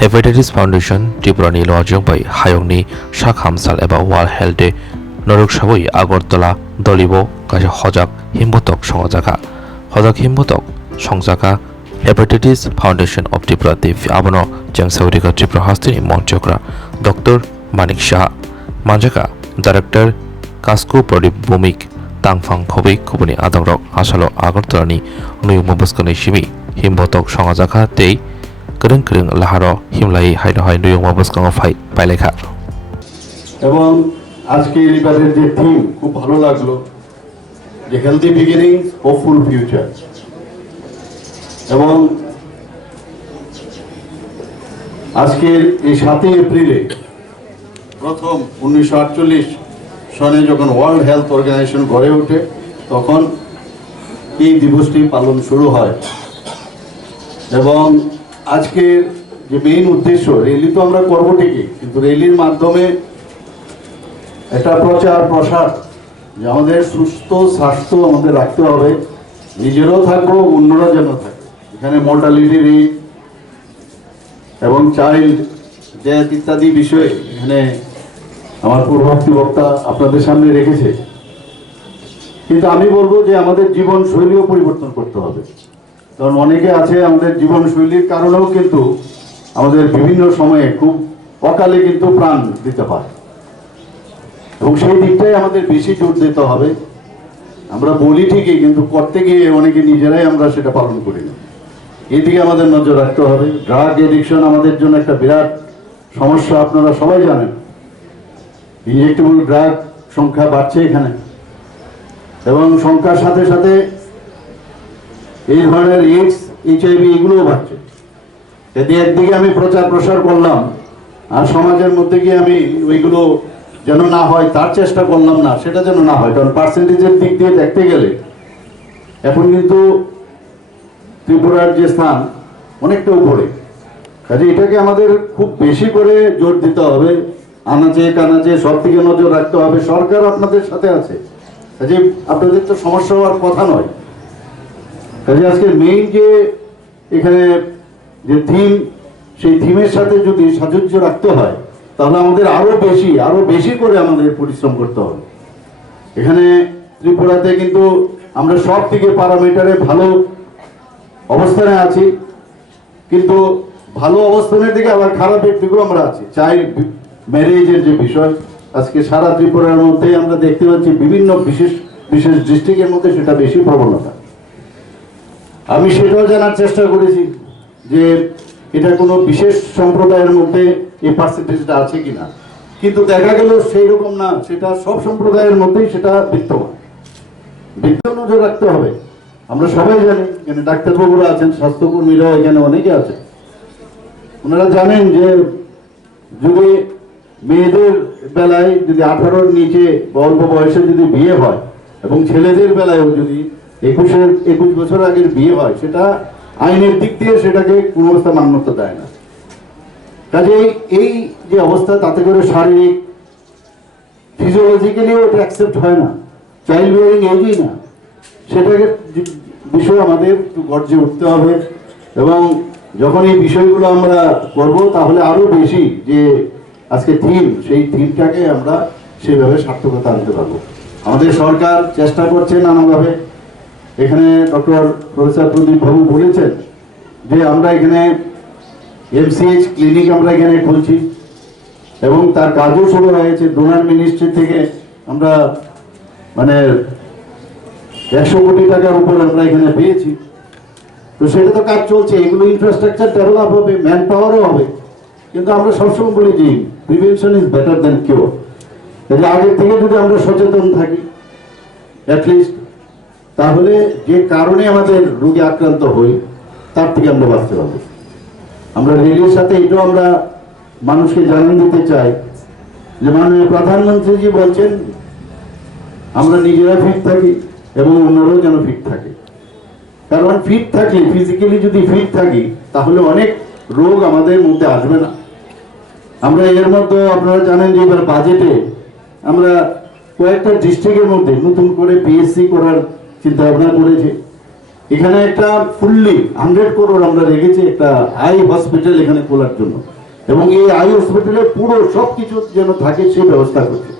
Hepatitis foundation त्रिपुरानि लजोंबाय हायंनि साक हामसाल एबा world health day नरक साबै आगरतला दलिबो कासे हजाक हिमबतक हिमबतक संजाका हेपेटाइटिस फाउंडेशन अफ त्रिपुरा देव आबनो जेंसावरिका त्रिपुरा हास्तिनि मन्त्रकरा डॉक्टर मानिक शाह मानजाका डायरेक्टर कास्कु प्रदीप भौमिक तांफां खबै खबनि आदंरक आसालो आगरतलानि नुयुम बस्कनि सिमी हिमबतक संजाका तै करं करं लाहारो हिमलाई हाइनो हाइ नुयुम बस्कंग पाइलेखा এবং আজকে এবারের যে থিম খুব ভালো লাগলো যে হেলদি বিগিনিংস হোপফুল ফিউচার এবং আজকের এই 7 এপ্রিলে প্রথম 1948 সনে যখন ওয়ার্ল্ড হেলথ অর্গানাইজেশন গড়ে ওঠে তখন এই দিবসটি পালন শুরু হয় এবং আজকের যে মেইন উদ্দেশ্য র্যালি তো আমরা করবো ঠিকই কিন্তু র্যালির মাধ্যমে একটা প্রচার প্রসার যে আমাদের সুস্থ স্বাস্থ্য আমাদের রাখতে হবে নিজেরও থাকবো অন্যরা যেন থাকে এখানে মর্টালিটি রেট এবং চাইল্ড ডেথ ইত্যাদি বিষয়ে এখানে আমার পূর্ববর্তী বক্তা আপনাদের সামনে রেখেছে কিন্তু আমি বলবো যে আমাদের জীবন শৈলীও পরিবর্তন করতে হবে কারণ অনেকে আছে আমাদের জীবন শৈলীর কারণেও কিন্তু আমাদের বিভিন্ন সময়ে খুব অকালে কিন্তু প্রাণ দিতে পারে এবং সেই দিকটাই আমাদের বেশি জোর দিতে হবে আমরা বলি ঠিকই কিন্তু করতে গিয়ে অনেকে নিজেরাই আমরা সেটা পালন করি না এই দিকে আমাদের নজর রাখতে হবে ড্রাগ এডিকশন আমাদের জন্য একটা বিরাট সমস্যা আপনারা সবাই জানেন ইনজেক্টেবল ড্রাগ সংখ্যা বাড়ছে এখানে এবং সংখ্যার সাথে সাথে এই ধরনের এইডস এইচআইভি এগুলোও বাড়ছে যদি একদিকে আমি প্রচার প্রসার করলাম আর সমাজের মধ্যে গিয়ে আমি ওইগুলো যেন না হয় তার চেষ্টা করলাম না সেটা যেন না হয় কারণ পার্সেন্টেজের দিক দিয়ে দেখতে গেলে এখন কিন্তু ত্রিপুরার যে স্থান অনেকটা উপরে কাজে এটাকে আমাদের খুব বেশি করে জোর দিতে হবে আনাচে কানাচে সব দিকে নজর রাখতে হবে সরকার আপনাদের সাথে আছে কাজে আপনাদের তো সমস্যা হওয়ার কথা নয় কাজে আজকে মেইন যে এখানে যে থিম সেই থিমের সাথে যদি সাযুজ্য রাখতে হয় তাহলে আমাদের আরো বেশি করে আমাদের পরিশ্রম করতে হবে এখানে ত্রিপুরাতে কিন্তু আমরা সব থেকে প্যারামিটারে ভালো অবস্থানে আছি কিন্তু ভালো অবস্থানের দিকে আবার খারাপের দিকেও আমরা আছি চাইল্ড ম্যারেজের যে বিষয় আজকে সারা ত্রিপুরার মধ্যে আমরা দেখতে পাচ্ছি বিভিন্ন বিশেষ ডিস্ট্রিক্টের মধ্যে সেটা বেশি প্রবণতা আমি সেটাও জানার চেষ্টা করেছি যে এটা কোনো বিশেষ সম্প্রদায়ের মধ্যে এই পার্সেন্টেজটা আছে কিনা কিন্তু দেখা গেল সেই রকম না সেটা সব সম্প্রদায়ের মধ্যেই সেটা বিদ্যমান নজর রাখতে হবে আমরা সবাই জানি এখানে ডাক্তারবাবুরা আছেন স্বাস্থ্যকর্মীরাও এখানে অনেকে আছেন ওনারা জানেন যে যদি মেয়েদের বেলায় যদি 18-র নিচে অল্প বয়সে যদি বিয়ে হয় এবং ছেলেদের বেলায়ও যদি 21 বছর আগের বিয়ে হয় সেটা আইনের দিক দিয়ে সেটাকে কোনো অবস্থা মান্যতা দেয় না কাজে এই যে অবস্থা তাতে করে শারীরিক ফিজিওলজিক্যালিও এটা অ্যাকসেপ্ট হয় না চাইল্ড বিয়ারিং এজই না সেটাকে বিষয় আমাদের একটু গর্জে উঠতে হবে এবং যখন এই বিষয়গুলো আমরা করব তাহলে আরো বেশি যে আজকে থিম সেই থিমটাকে আমরা সেইভাবে সার্থকতা আনতে পারবো আমাদের সরকার চেষ্টা করছে নানাভাবে এখানে ডক্টর প্রফেসর প্রদীপ বাবু বলেছেন যে আমরা এখানে এমসিএইচ ক্লিনিক আমরা এখানে খুলছি এবং তার কাজও শুরু হয়েছে ডোনার মিনিস্ট্রি থেকে আমরা মানে 100 কোটি টাকার উপর আমরা এখানে পেয়েছি তো সেটা তো কাজ চলছে এগুলো ইনফ্রাস্ট্রাকচার ডেভেলপ হবে ম্যান পাওয়ারও হবে কিন্তু আমরা সবসময় বলি যে prevention is better than cure তাহলে আগের থেকে যদি আমরা সচেতন থাকি অ্যাটলিস্ট তাহলে যে কারণে আমাদের রোগে আক্রান্ত হই তার থেকে আমরা বাঁচতে পারবো আমরা রেডিওর সাথে এটাও আমরা মানুষকে জানান দিতে চাই যে মাননীয় প্রধানমন্ত্রীজি বলছেন আমরা নিজেরা ফিট থাকি এবং অন্যরাও যেন ফিট থাকে কারণ ফিট থাকলে ফিজিক্যালি যদি ফিট থাকি তাহলে অনেক রোগ আমাদের মধ্যে আসবে না আমরা এর মধ্যে আপনারা জানেন যে এবার বাজেটে আমরা কয়েকটা ডিস্ট্রিক্টের মধ্যে নতুন করে পিএসসি করার চিন্তা ভাবনা করেছি এখানে একটা ফুললি 100 করোড় আমরা রেখেছি একটা আই হসপিটাল এখানে খোলার জন্য, এবং এই আই হসপিটালে পুরো সবকিছু যেন থাকে সেই ব্যবস্থা করছে।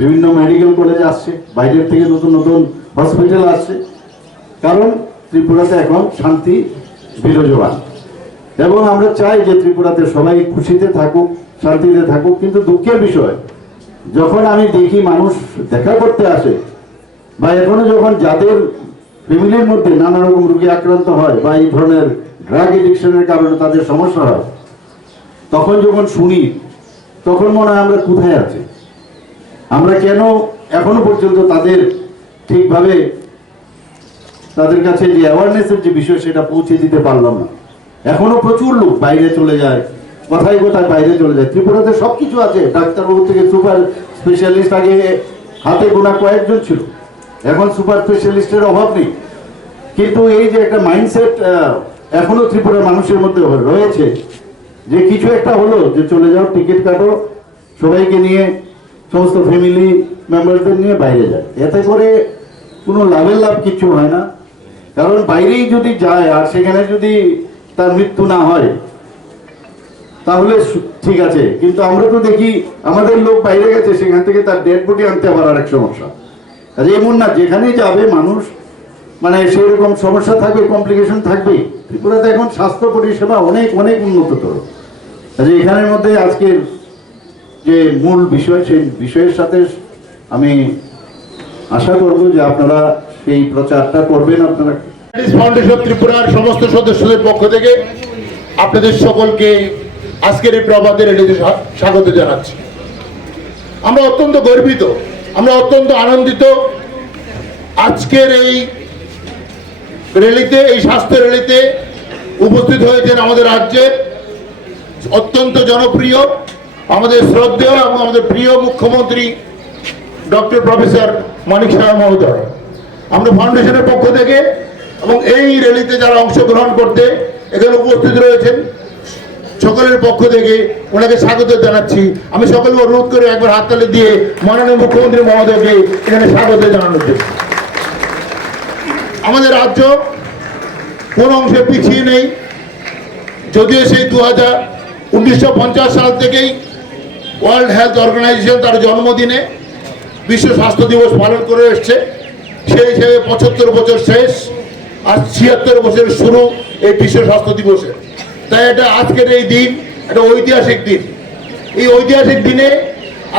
বিভিন্ন মেডিকেল কলেজ আসছে, বাইরের থেকে নতুন নতুন হসপিটাল আসছে, কারণ ত্রিপুরাতে এখন শান্তি বিরাজমান। এবং আমরা চাই যে ত্রিপুরাতে সবাই খুশিতে থাকুক, শান্তিতে থাকুক। কিন্তু দুঃখের বিষয়, যখন আমি দেখি মানুষ দেখা করতে আসে, বা এখনো যখন যাদের ফ্যামিলির মধ্যে নানা রকম রোগে আক্রান্ত হয় বা এই ধরনের ড্রাগ এডিকশনের কারণে তাদের সমস্যা হয়, তখন যখন শুনি তখন মনে হয় আমরা কোথায় আছি, আমরা কেন এখনো পর্যন্ত তাদের ঠিকভাবে তাদের কাছে যে অ্যাওয়ারনেসের যে বিষয় সেটা পৌঁছে দিতে পারলাম না। এখনো প্রচুর লোক বাইরে চলে যায়, কোথায় কোথায় বাইরে চলে যায়। ত্রিপুরাতে সবকিছু আছে, ডাক্তারবাবু থেকে সুপার স্পেশালিস্ট আগে হাতে গোনা কয়েকজন ছিল, এখন সুপার স্পেশালিস্টের অভাব নেই। কিন্তু এই যে একটা মাইন্ডসেট এখনো ত্রিপুরার মানুষের মধ্যে রয়েছে যে কিছু একটা হলো যে চলে যাও, টিকিট কাটো, সবাইকে নিয়ে সমস্ত ফ্যামিলি মেম্বারদের নিয়ে বাইরে যায়। এতে করে কোনো লাভ কিছু হয় না, কারণ বাইরেই যদি যায় আর সেখানে যদি তার মৃত্যু না হয় তাহলে ঠিক আছে। কিন্তু আমরা তো দেখি আমাদের লোক বাইরে গেছে, সেখান থেকে তার ডেড বডি আনতে আবার আরেক সমস্যা। এমন না যেখানেই যাবে মানুষ মানে সেই রকম সমস্যা থাকবে, কমপ্লিকেশন থাকবে। ত্রিপুরাতে এখন স্বাস্থ্য পরিষেবা অনেক অনেক উন্নততর। এখানের মধ্যে আজকের যে মূল বিষয়, সেই বিষয়ের সাথে আমি আশা করব যে আপনারা সেই প্রচারটা করবেন। আপনারা ফাউন্ডেশন ত্রিপুরার সমস্ত সদস্যদের পক্ষ থেকে আপনাদের সকলকে আজকের এই প্রভাতের র্যালিতে স্বাগত জানাচ্ছি। আমরা অত্যন্ত গর্বিত, আমরা অত্যন্ত আনন্দিত আজকের এই র্যালিতে, এই স্বাস্থ্য র্যালিতে উপস্থিত হয়েছেন আমাদের রাজ্যের অত্যন্ত জনপ্রিয়, আমাদের শ্রদ্ধেয় এবং আমাদের প্রিয় মুখ্যমন্ত্রী ডক্টর প্রফেসর মানিক সাহা মহোদয়। আমরা ফাউন্ডেশনের পক্ষ থেকে এবং এই র্যালিতে যারা অংশগ্রহণ করতে এখানে উপস্থিত রয়েছেন সকলের পক্ষ থেকে ওনাকে স্বাগত জানাচ্ছি। আমি সকলকে অনুরোধ করে একবার হাততালি দিয়ে মাননীয় মুখ্যমন্ত্রী মহোদয়কে এখানে স্বাগত জানানোর জন্য। আমাদের রাজ্য কোন অংশে পিছিয়ে নেই, যদিও সেই 1950 সাল থেকেই ওয়ার্ল্ড হেলথ অর্গানাইজেশন তার জন্মদিনে বিশ্ব স্বাস্থ্য দিবস পালন করে এসছে। সেই হিসেবে 75 বছর শেষ আর 76 বছরের শুরু এই বিশ্ব স্বাস্থ্য দিবসের। তাই এটা আজকের এই দিন একটা ঐতিহাসিক দিন। এই ঐতিহাসিক দিনে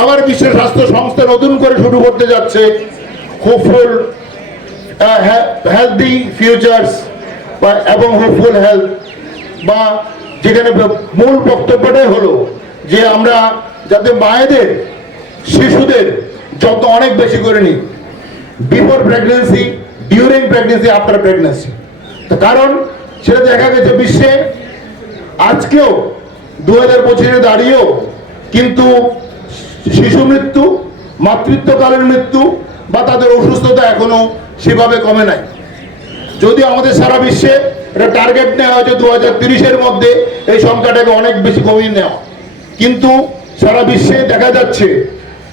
আবার বিশ্ব স্বাস্থ্য সংস্থা নতুন করে শুরু করতে যাচ্ছে হোপফুল হেলদি ফিউচার্স এবং হোপফুল হেলথ, বা যেখানে মূল বক্তব্যটাই হলো যে আমরা যাতে মায়েদের শিশুদের যত্ন অনেক বেশি করে নিই, before pregnancy, during pregnancy, after pregnancy. কারণ সেটা দেখা গেছে বিশ্বে আজকেও 2025-এ দাঁড়িয়েও কিন্তু শিশু মৃত্যু, মাতৃত্বকালীন মৃত্যু বা তাদের অসুস্থতা এখনো সেভাবে কমে নাই। যদিও আমাদের সারা বিশ্বে এটা টার্গেট নেওয়া হয়েছে 2030-এর মধ্যে এই সংখ্যাটাকে অনেক বেশি কমিয়ে নেওয়া, কিন্তু সারা বিশ্বে দেখা যাচ্ছে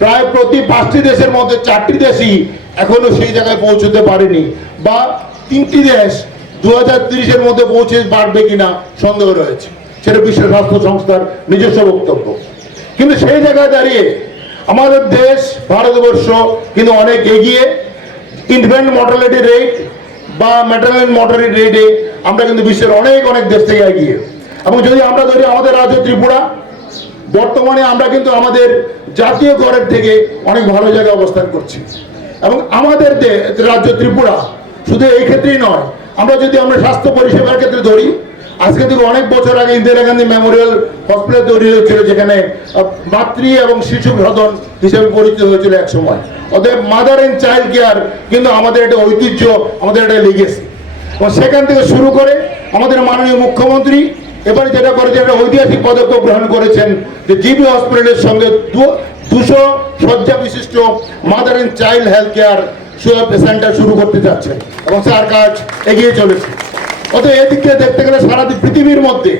প্রায় প্রতি 5টি দেশের মধ্যে 4টি দেশই এখনো সেই জায়গায় পৌঁছতে পারেনি, বা 3টি দেশ 2030-এর মধ্যে পৌঁছে পারবে কিনা সন্দেহ রয়েছে। সেটা বিশ্ব স্বাস্থ্য সংস্থার নিজস্ব বক্তব্য। কিন্তু সেই জায়গায় দাঁড়িয়ে আমাদের দেশ ভারতবর্ষ কিন্তু অনেক এগিয়ে। ইনফ্যান্ট মর্টালিটি রেট বা ম্যাটারনাল মর্টালিটি রেটে আমরা কিন্তু বিশ্বের অনেক অনেক দেশ থেকে এগিয়ে। এবং যদি আমরা ধরি আমাদের রাজ্য ত্রিপুরা, বর্তমানে আমরা কিন্তু আমাদের জাতীয় গড়ের থেকে অনেক ভালো জায়গায় অবস্থান করছি। এবং আমাদের রাজ্য ত্রিপুরা শুধু এই ক্ষেত্রেই নয়, আমরা স্বাস্থ্য পরিষেবার ক্ষেত্রে ধরি, আজকে থেকে অনেক বছর আগে ইন্দিরা গান্ধী মেমোরিয়াল হসপিটাল তৈরি হয়েছিল, যেখানে মাতৃ এবং শিশু সদন হিসেবে পরিচিত হয়েছিল এক সময়। অতএব মাদার এন্ড চাইল্ড কেয়ার কিন্তু আমাদের একটা ঐতিহ্য, আমাদের একটা লিগেসি। এবং সেখান থেকে শুরু করে আমাদের মাননীয় মুখ্যমন্ত্রী এবারে যেটা করেছেন, একটা ঐতিহাসিক পদক্ষেপ গ্রহণ করেছেন যে জিবি হসপিটালের সঙ্গে 200 শয্যা বিশিষ্ট mother and child health care centre শুরু করতে যাচ্ছেন এবং তার কাজ এগিয়ে চলেছে। অতএব এদিকে দেখতে গেলে সারা পৃথিবীর মধ্যে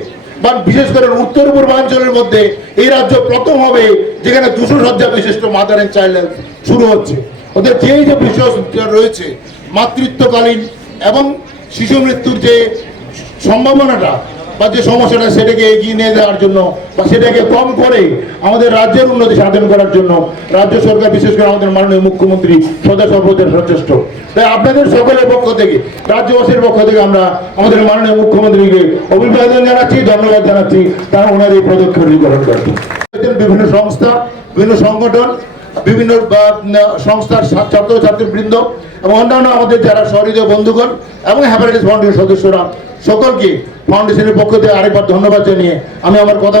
বা বিশেষ করে উত্তর পূর্বাঞ্চলের মধ্যে এই রাজ্য প্রথম হবে যেখানে 200 শয্যা বিশিষ্ট মাদার এন্ড চাইল্ড হেলথ শুরু হচ্ছে। অতএব যে বিষয় রয়েছে মাতৃত্বকালীন এবং শিশু মৃত্যুর যে সম্ভাবনাটা বা যে সমস্যাটা সেটাকে এগিয়ে নিয়ে যাওয়ার জন্য বা সেটাকে কম করে আমাদের রাজ্যের উন্নতি সাধন করার জন্য রাজ্য সরকার বিশেষ করে আমাদের মাননীয় মুখ্যমন্ত্রী সদা সর্বদা সচেষ্ট। তাই আপনাদের সকলের পক্ষ থেকে রাজ্যবাসীর পক্ষ থেকে আমরা আমাদের মাননীয় মুখ্যমন্ত্রীকে অভিবাদন জানাচ্ছি, ধন্যবাদ জানাচ্ছি তারা ওনার এই পদক্ষেপ গ্রহণ করেন। বিভিন্ন সংস্থা, বিভিন্ন সংগঠন, বিভিন্ন সংস্থার ছাত্রছাত্রীবৃন্দ এবং অন্যান্য আমাদের যারা সহৃদয় বন্ধুগণ এবং হ্যাপাটাইটিস ফাউন্ডেশন সদস্যরা সকলকে ফাউন্ডেশনের পক্ষ থেকে আরেকবার ধন্যবাদ জানিয়ে আমি আমার কথা